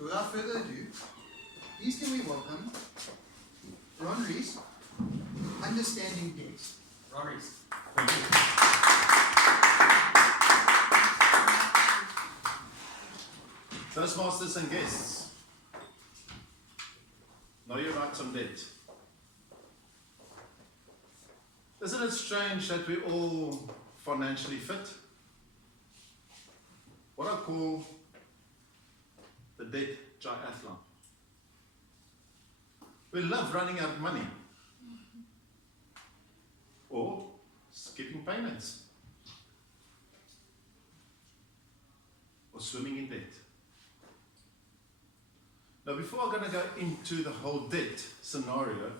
So without further ado, please can we welcome Ron Ries, Understanding Debt. Ron Ries. Thank you. Toastmasters and guests, know your rights on debt. Isn't it strange that we're all financially fit? What I call the debt triathlon. We love running out of money or skipping payments or swimming in debt. Now, before I'm going to go into the whole debt scenario,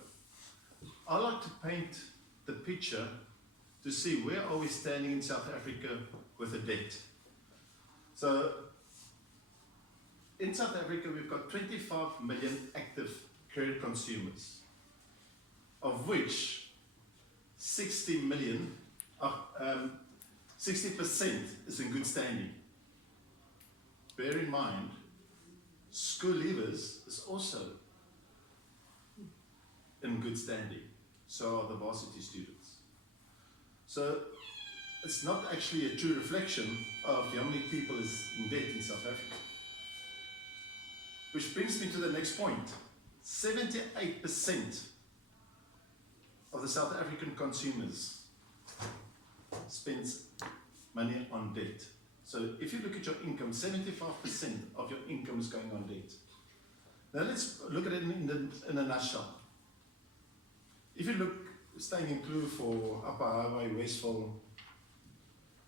I like to paint the picture to see where are we standing in South Africa with the debt. So, in South Africa, we've got 25 million active credit consumers, of which 60 million, 60% is in good standing. Bear in mind, school leavers is also in good standing, so are the varsity students. So it's not actually a true reflection of how many people is in debt in South Africa. Which brings me to the next point. 78% of the South African consumers spends money on debt. So if you look at your income, 75% of your income is going on debt. Now let's look at it in a nutshell. If you look, staying in Kloof or Upper Highway, Westville,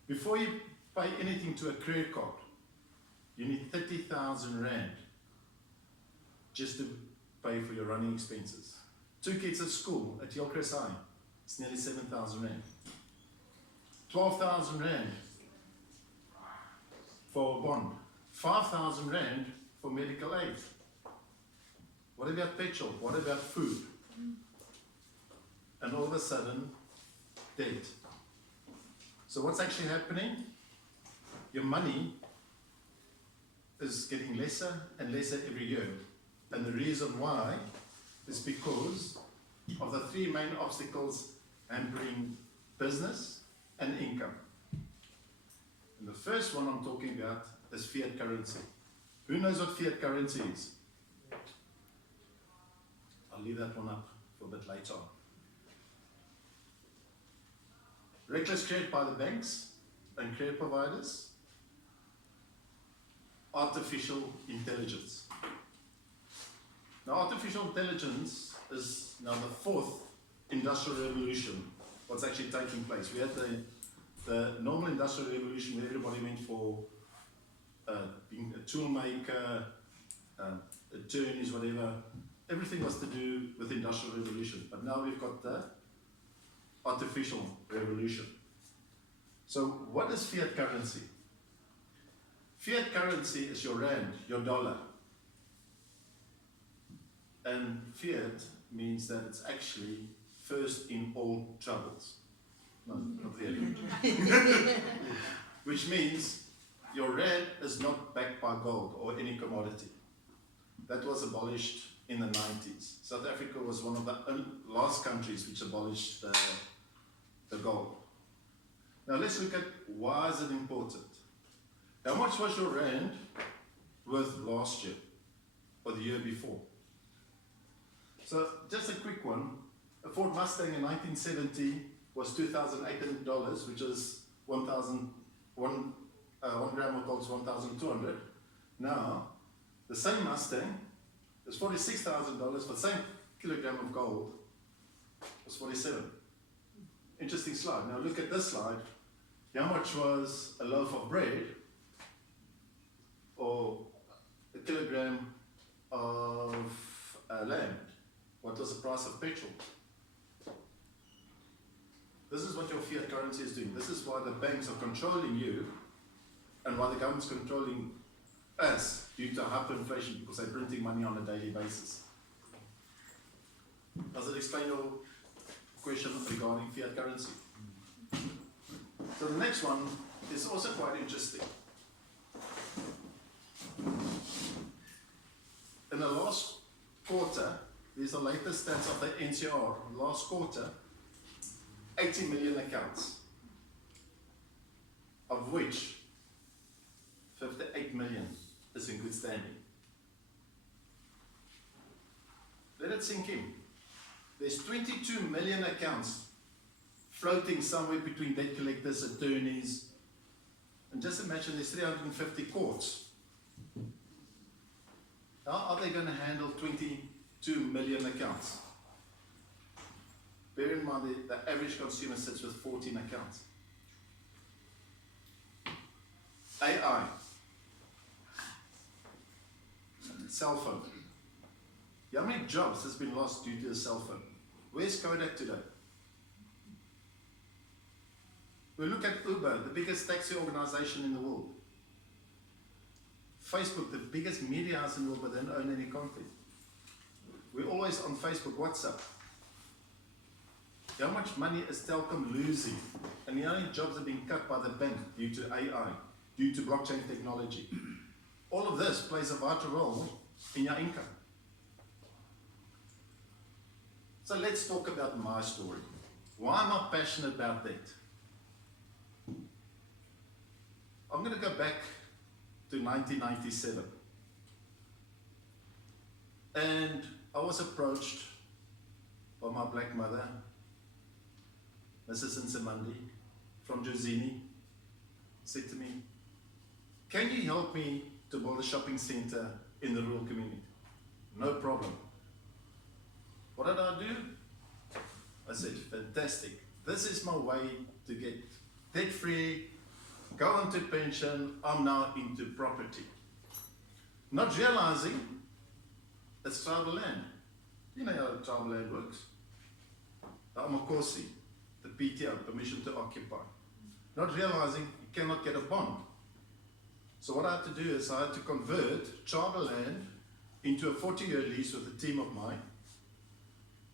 before you pay anything to a credit card, you need 30,000 Rand just to pay for your running expenses. 2 kids at school at Hillcrest High, it's nearly 7,000 Rand. 12,000 Rand for a bond, 5,000 Rand for medical aid. What about petrol? What about food? And all of a sudden, debt. So what's actually happening? Your money is getting lesser and lesser every year. And the reason why is because of the 3 main obstacles hampering business and income. And the first one I'm talking about is fiat currency. Who knows what fiat currency is? I'll leave that one up for a bit later on. Reckless credit by the banks and credit providers. Artificial intelligence. Now, artificial intelligence is now the 4th industrial revolution, what's actually taking place. We had the normal industrial revolution where everybody went for being a tool maker, attorneys, whatever. Everything was to do with the industrial revolution. But now we've got the artificial revolution. So what is fiat currency? Fiat currency is your rand, your dollar. And fiat means that it's actually first in all troubles. No, not really. Which means your rand is not backed by gold or any commodity. That was abolished in the 90s. South Africa was one of the last countries which abolished the gold. Now let's look at why is it important. How much was your rand worth last year or the year before? So just a quick one. A Ford Mustang in 1970 was $2,800, which is 1 gram of gold is 1,200. Now, the same Mustang is $46,000 for the same kilogram of gold was 47. Interesting slide. Now look at this slide. How much was a loaf of bread or a kilogram of land? What was the price of petrol? This is what your fiat currency is doing. This is why the banks are controlling you and why the government's controlling us due to hyperinflation, because they're printing money on a daily basis. Does it explain your question regarding fiat currency? So the next one is also quite interesting. the latest stats of the NCR last quarter, 80 million accounts, of which 58 million is in good standing. Let it sink in. There's 22 million accounts floating somewhere between debt collectors, attorneys, and just imagine there's 350 courts. How are they going to handle 22 million accounts? Bear in mind the average consumer sits with 14 accounts. AI, cell phone. How many jobs has been lost due to a cell phone? Where's Kodak today? We look at Uber, the biggest taxi organization in the world. Facebook, the biggest media house in the world, but they don't own any content. We're always on Facebook, WhatsApp. How much money is Telkom losing? And how many jobs are being cut by the bank due to AI, due to blockchain technology? All of this plays a vital role in your income. So let's talk about my story. Why am I passionate about that? I'm going to go back to 1997. And I was approached by my black mother, Mrs. Nsamandi, from Jozini, said to me, can you help me to build a shopping center in the rural community? No problem. What did I do? I said, fantastic. This is my way to get debt-free, go on to pension. I'm now into property. Not realizing it's tribal land. You know how tribal land works. The Amakosi, the PTO, permission to occupy. Not realizing you cannot get a bond. So what I had to do is I had to convert tribal land into a 40-year lease with a team of mine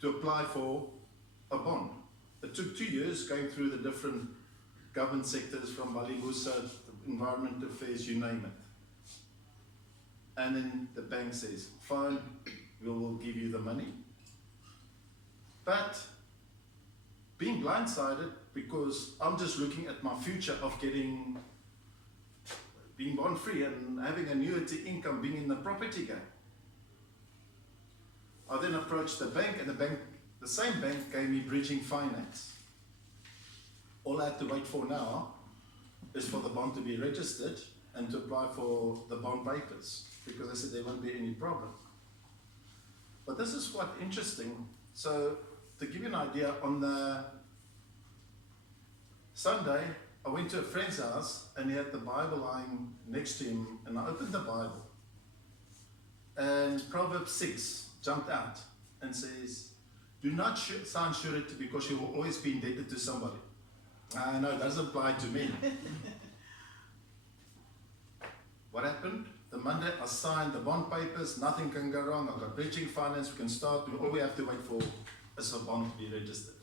to apply for a bond. It took 2 years going through the different government sectors from Balibusa, Environment Affairs, you name it. And then the bank says, fine, we will give you the money. But being blindsided because I'm just looking at my future of being bond free and having annuity income, being in the property game. I then approached the bank, and the same bank gave me bridging finance. All I had to wait for now is for the bond to be registered and to apply for the bond papers, because I said there won't be any problem. But this is quite interesting. So to give you an idea, on the Sunday, I went to a friend's house and he had the Bible lying next to him, and I opened the Bible and Proverbs 6 jumped out and says, do not sign surety because you will always be indebted to somebody. No, it doesn't apply to me. What happened? The Monday I signed the bond papers, nothing can go wrong, I've got bridging finance, we can start, all we have to wait for is a bond to be registered.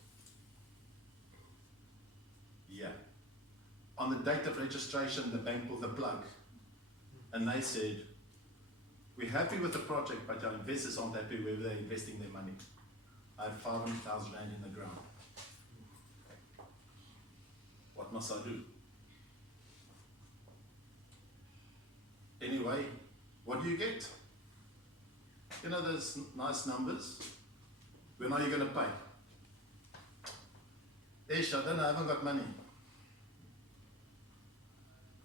Yeah. On the date of registration, the bank pulled the plug and they said, we're happy with the project, but our investors aren't happy where they're investing their money. I have 500,000 rand in the ground. What must I do? Anyway, what do you get? You know those nice numbers? When are you going to pay? Ish, I don't know, I haven't got money.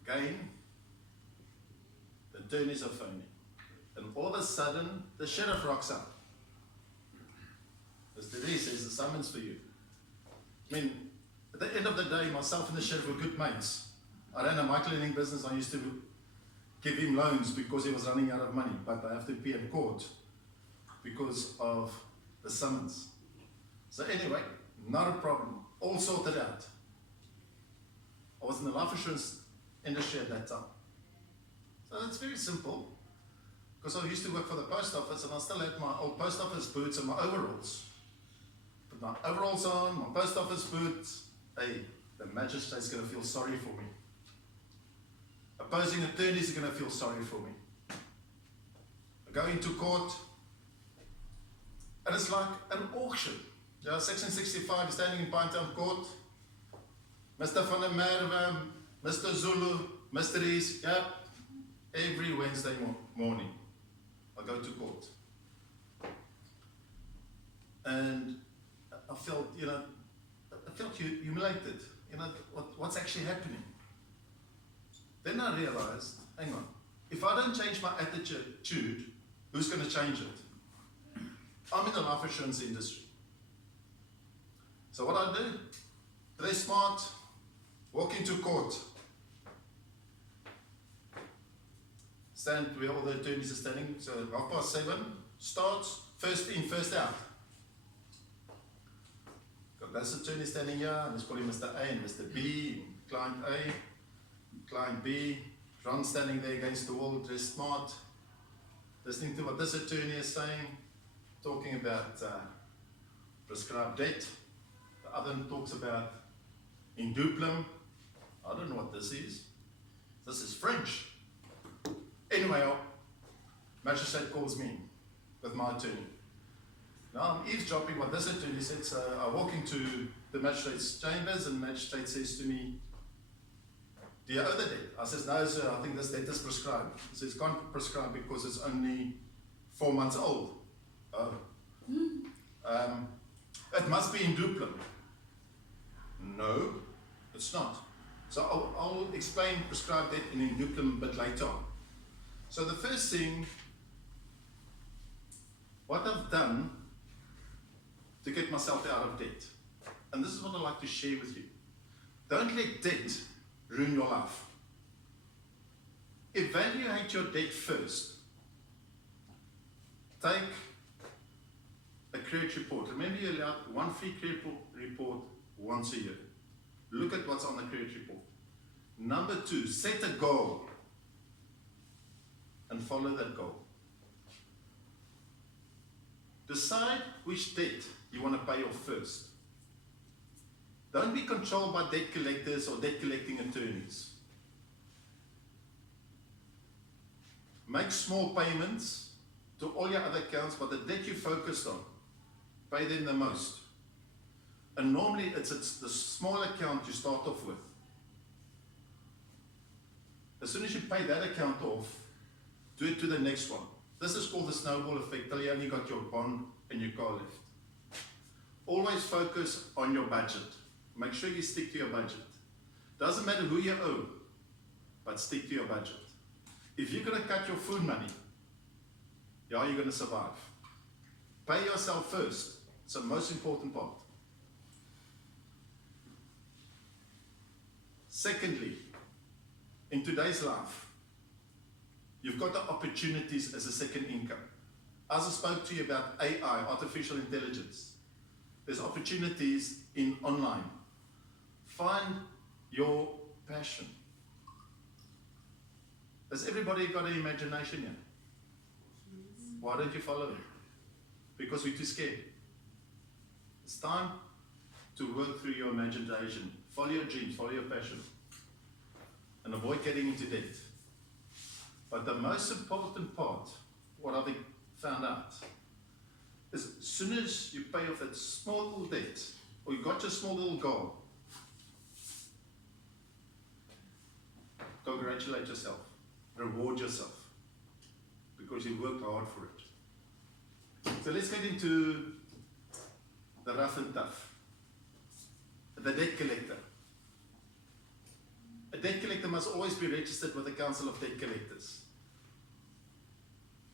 Again, the attorneys are phoning. And all of a sudden, the sheriff rocks up. Mr. Ries says, the summons for you. I mean, at the end of the day, myself and the sheriff were good mates. I ran a microlending business. I used to give him loans because he was running out of money, but I have to appear in court because of the summons. So anyway, not a problem. All sorted out. I was in the life insurance industry at that time. So it's very simple. Because I used to work for the post office and I still had my old post office boots and my overalls. Put my overalls on, my post office boots. Hey, the magistrate's going to feel sorry for me. Opposing attorneys are going to feel sorry for me. I go into court. And it's like an auction. Yeah, Section 65, standing in Pinetown Court. Mr. Van der Merwe, Mr. Zulu, Mr. Ries, yeah, every Wednesday morning I go to court. And I felt, humiliated. What's actually happening? Then I realized, hang on, if I don't change my attitude, who's going to change it? I'm in the life insurance industry. So what I do, play smart, walk into court, stand where all the attorneys are standing, so 7:30 starts, first in, first out. Got this attorney standing here, let's call him Mr. A and Mr. B, client A, client B, Ron standing there against the wall, dressed smart, listening to what this attorney is saying, talking about prescribed debt. The other one talks about in duplum. I don't know what this is. This is French. Anyway, magistrate calls me with my attorney. Now I'm eavesdropping what this attorney said, so I walk into the magistrate's chambers and the magistrate says to me, do you owe the debt? I says, no sir, I think this debt is prescribed. He says, can't prescribe because it's only 4 months old. Oh. It must be in duplum. No, it's not. So I'll explain prescribed debt and in duplum a bit later on. So the first thing, what I've done to get myself out of debt, and this is what I'd like to share with you. Don't let debt ruin your life. Evaluate your debt first. Take a credit report. Remember, you're allowed one free credit report once a year. Look at what's on the credit report. Number 2, set a goal and follow that goal. Decide which debt you want to pay off first. Don't be controlled by debt collectors or debt collecting attorneys. Make small payments to all your other accounts, but the debt you focused on, pay them the most. And normally it's the small account you start off with. As soon as you pay that account off, do it to the next one. This is called the snowball effect, till you only got your bond and your car left. Always focus on your budget. Make sure you stick to your budget. Doesn't matter who you owe, but stick to your budget. If you're going to cut your food money, how are you going to survive? Pay yourself first. It's the most important part. Secondly, in today's life, you've got the opportunities as a second income. As I spoke to you about AI, artificial intelligence, there's opportunities in online. Find your passion. Has everybody got an imagination here? Why don't you follow it? Because we're too scared. It's time to work through your imagination. Follow your dreams, follow your passion. And avoid getting into debt. But the most important part, what I've found out, is as soon as you pay off that small little debt, or you got your small little goal, congratulate yourself, reward yourself, because you worked hard for it. So let's get into the rough and tough. The debt collector. A debt collector must always be registered with the Council of Debt Collectors.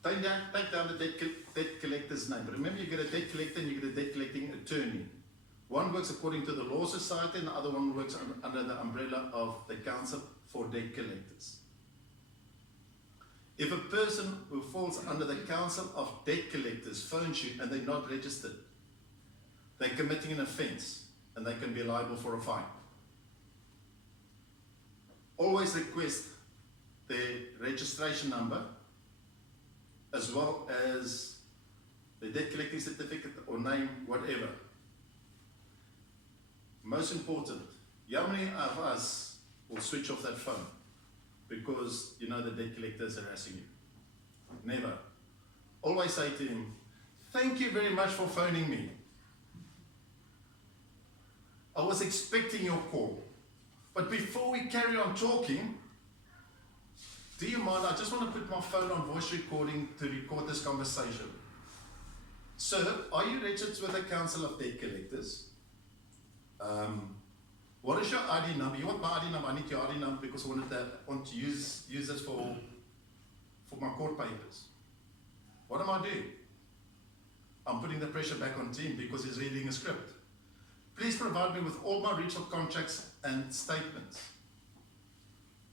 Take down the debt collector's name. Remember, you get a debt collector and you get a debt collecting attorney. One works according to the Law Society and the other one works under the umbrella of the Council for Debt Collectors. If a person who falls under the Council of Debt Collectors phones you and they're not registered, they're committing an offence and they can be liable for a fine. Always request their registration number as well as the debt collecting certificate or name, whatever. Most important, how many of us will switch off that phone because you know the debt collector is harassing you? Never. Always say to him, Thank you very much for phoning me. I was expecting your call. But before we carry on talking, do you mind? I just want to put my phone on voice recording to record this conversation. Sir, are you registered with the Council of Debt Collectors? What is your ID number? You want my ID number? I need your ID number because I want to use this for my court papers. What am I doing? I'm putting the pressure back on Tim because he's reading a script. Please provide me with all my regional contracts and statements.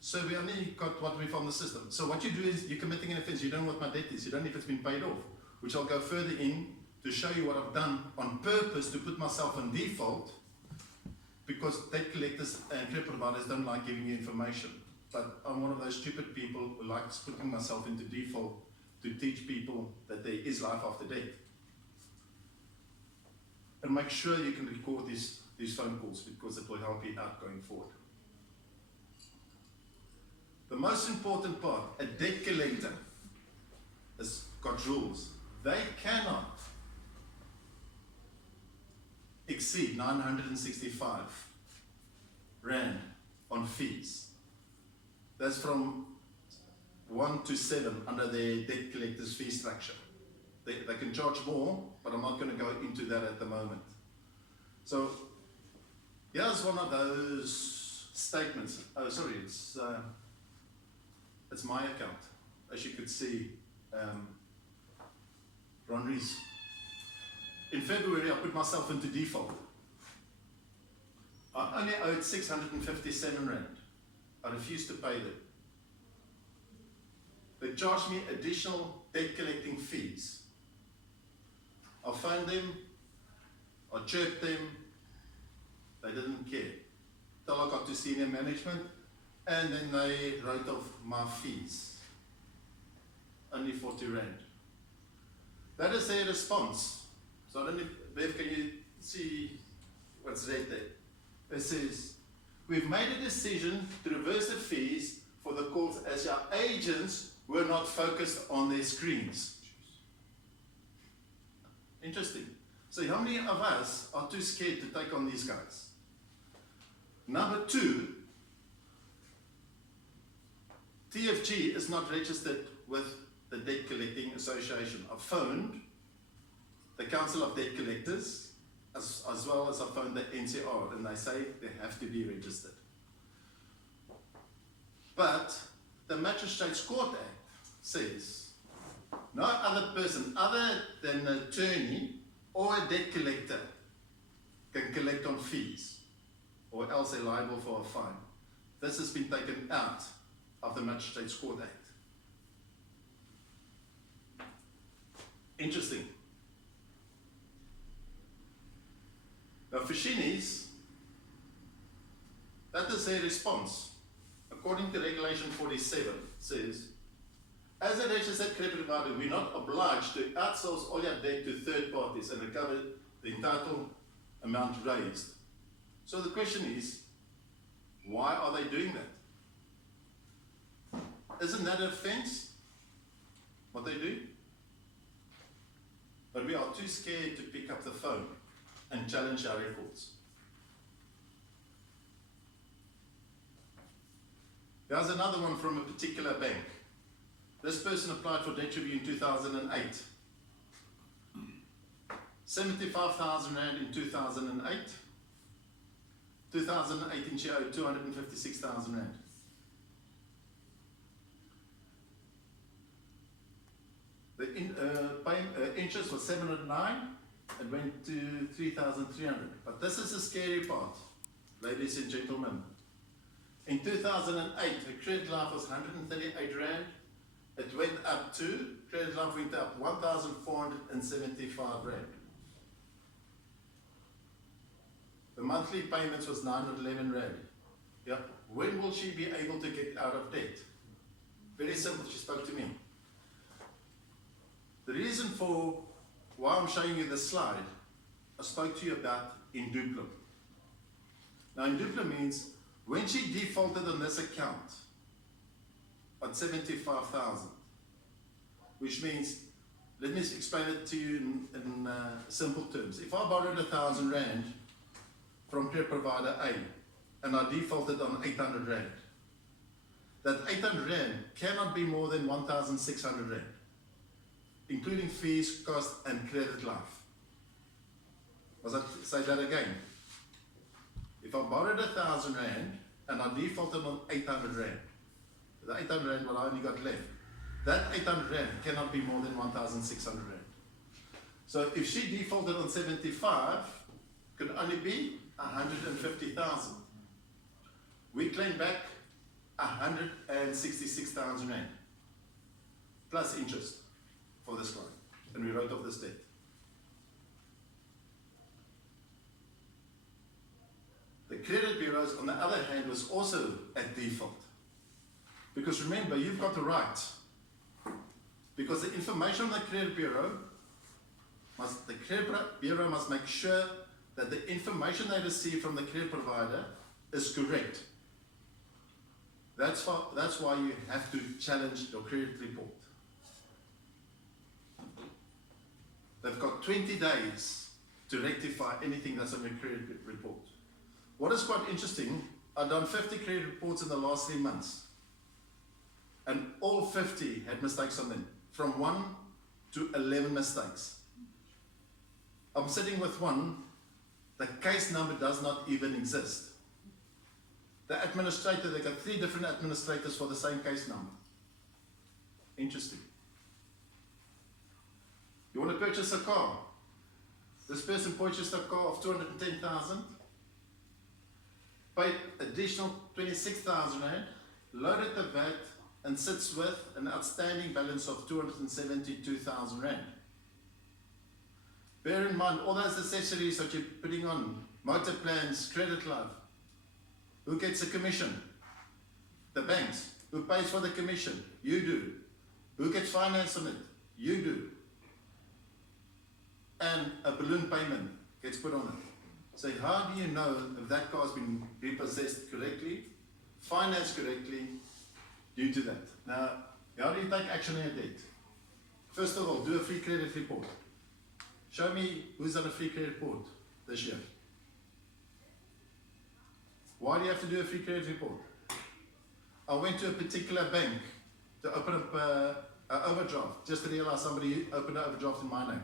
So we only got what we've on the system. So what you do is you're committing an offense. You don't know what my debt is. You don't know if it's been paid off, which I'll go further in to show you what I've done on purpose to put myself on default, because debt collectors and credit providers don't like giving you information. But I'm one of those stupid people who likes putting myself into default to teach people that there is life after death. And make sure you can record these phone calls because it will help you out going forward. The most important part, a debt collector has got rules. They cannot exceed 965 Rand on fees. That's from 1 to 7 under their debt collector's fee structure. They can charge more, but I'm not going to go into that at the moment. So here's one of those statements. Oh, sorry, it's my account. As you could see, Ron Ries. In February, I put myself into default. I only owed 657 Rand. I refused to pay them. They charged me additional debt collecting fees. I phoned them, I chirped them, they didn't care. Till I got to senior management, and then they wrote off my fees. Only 40 Rand. That is their response. So I don't know, Bev, can you see what's right there? It says, we've made a decision to reverse the fees for the courts as our agents were not focused on their screens. Interesting. So how many of us are too scared to take on these guys? Number two, TFG is not registered with the Debt Collecting Association. I phoned the Council of Debt Collectors as well as I phoned the NCR, and they say they have to be registered. But the Magistrates Court Act says no other person other than an attorney or a debt collector can collect on fees, or else they're liable for a fine. This has been taken out of the Magistrates Court Act. Interesting. Now, Fashini's, that is their response. According to Regulation 47, says, as a registered credit provider, we're not obliged to outsource all your debt to third parties and recover the entitled amount raised. So the question is, why are they doing that? Isn't that an offense, what they do? But we are too scared to pick up the phone and challenge our records. There's another one from a particular bank. This person applied for debt review in 2008. 75,000 Rand in 2008. 2018 she owed 256,000 Rand. The interest was 709. It went to 3,300. But this is the scary part, ladies and gentlemen. In 2008, the credit life was 138 Rand. It went up to, credit life went up 1,475 Rand. The monthly payments was 911 Rand. Yeah. When will she be able to get out of debt? Very simple, she spoke to me. The reason for why I'm showing you this slide, I spoke to you about in duplum. Now in duplum means when she defaulted on this account at 75,000, which means let me explain it to you in simple terms. If I borrowed 1,000 Rand from credit provider A and I defaulted on 800 Rand, that 800 Rand cannot be more than 1,600 Rand, including fees, cost, and credit life. Must I say that again? If I borrowed 1,000 Rand and I defaulted on 800 Rand, the 800 Rand what I only got left, that 800 Rand cannot be more than 1,600 Rand. So if she defaulted on 75, could only be 150,000. We claim back 166,000 Rand plus interest for this client, and we wrote off this debt. The credit bureaus, on the other hand, was also at default. Because remember, you've got the right. Because the information on the credit bureau, the credit bureau must make sure that the information they receive from the credit provider is correct. That's why you have to challenge your credit report. They've got 20 days to rectify anything that's on your credit report. What is quite interesting, I've done 50 credit reports in the last 3 months. And all 50 had mistakes on them, from 1 to 11 mistakes. I'm sitting with one, the case number does not even exist. The administrator, they got 3 different administrators for the same case number. Interesting. You want to purchase a car? This person purchased a car of 210,000, paid additional 26,000 Rand, loaded the VAT, and sits with an outstanding balance of 272,000 Rand. Bear in mind all those accessories that you're putting on, motor plans, credit life. Who gets a commission? The banks. Who pays for the commission? You do. Who gets finance on it? You do. And a balloon payment gets put on it. So how do you know if that car has been repossessed correctly, financed correctly, due to that? Now, how do you take action in a debt? First of all, do a free credit report. Show me who's done a free credit report this year. Why do you have to do a free credit report? I went to a particular bank to open up an overdraft, just to realize somebody opened an overdraft in my name.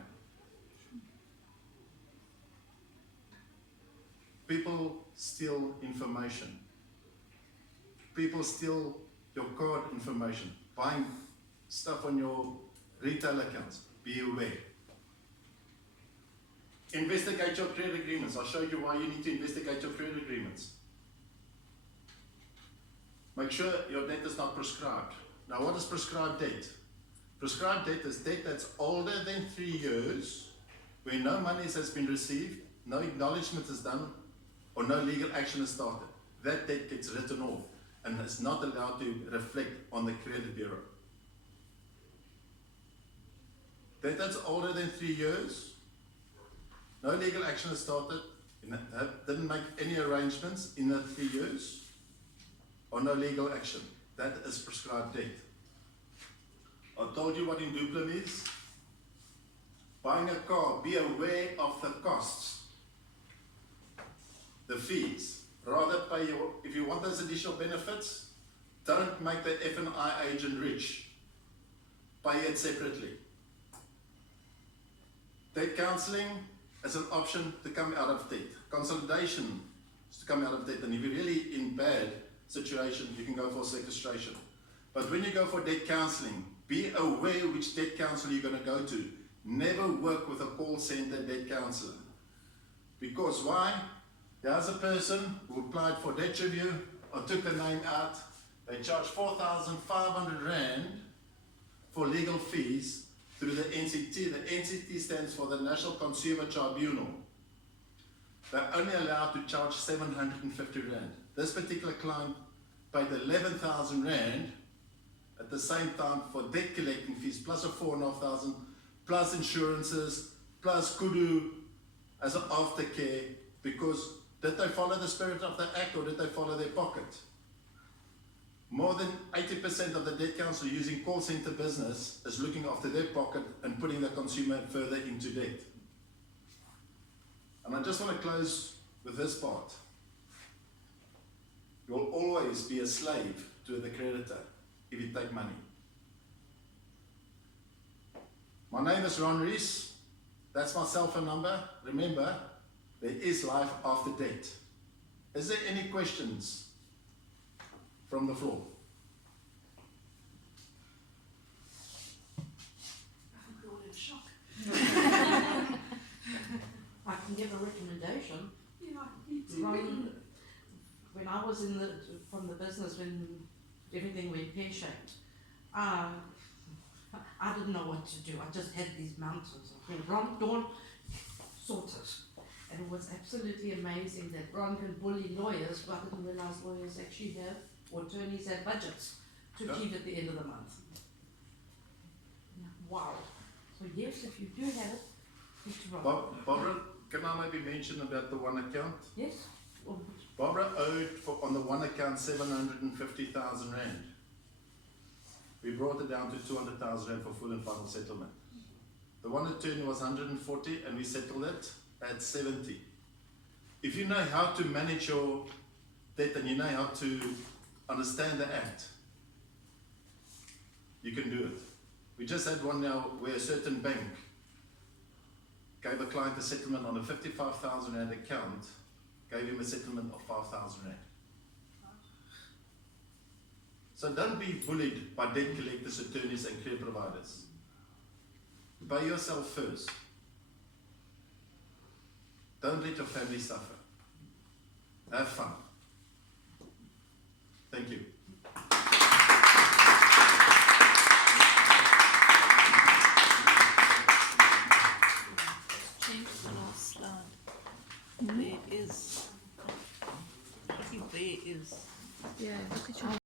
People steal information. People steal your card information, buying stuff on your retail accounts. Be aware. Investigate your credit agreements. I'll show you why you need to investigate your credit agreements. Make sure your debt is not prescribed. Now, what is prescribed debt? Prescribed debt is debt that's older than 3 years, where no money has been received, no acknowledgement is done, or no legal action is started. That debt gets written off and is not allowed to reflect on the credit bureau. Debt that's older than 3 years, no legal action is started, didn't make any arrangements in that 3 years, or no legal action. That is prescribed debt. I told you what in Duplo is. Buying a car, be aware of the costs, the fees. Rather pay if you want those additional benefits, don't make the F&I agent rich. Pay it separately. Debt counselling is an option to come out of debt. Consolidation is to come out of debt. And if you're really in bad situation, you can go for sequestration. But when you go for debt counselling, be aware which debt counsellor you're going to go to. Never work with a call center debt counsellor. Because why? There's a person who applied for debt review or took the name out. They charge 4,500 Rand for legal fees through the NCT. The NCT stands for the National Consumer Tribunal. They're only allowed to charge 750 Rand. This particular client paid 11,000 Rand at the same time for debt collecting fees, plus a 4,500, plus insurances, plus kudu as an aftercare, because did they follow the spirit of the act or did they follow their pocket? More than 80% of the debt counsel using call center business is looking after their pocket and putting the consumer further into debt. And I just want to close with this part. You will always be a slave to the creditor if you take money. My name is Ron Ries. That's my cell phone number. Remember, there is life after debt. Is there any questions from the floor? We're all in shock. I can give a recommendation. Yeah, you do. Ron, when I was from the business, when everything went pear-shaped, I didn't know what to do. I just had these mountains. I went, Ron, Dawn, sort it. And it was absolutely amazing that Ron can bully lawyers, but I didn't realize lawyers actually have, or attorneys have budgets to achieve at the end of the month. Wow. So yes, if you do have it, speak to Ron. Barbara, can I maybe mention about the one account? Yes? Or Barbara owed on the one account 750,000 Rand. We brought it down to 200,000 Rand for full and final settlement. The one attorney was 140 and we settled it at 70. If you know how to manage your debt and you know how to understand the act, you can do it. We just had one now where a certain bank gave a client a settlement on a 55,000 Rand account, gave him a settlement of 5,000 Rand. So don't be bullied by debt collectors, attorneys and credit providers. Pay yourself first. Don't let your family suffer. Have fun. Thank you. Change the last slide. Where is? Yeah, look at your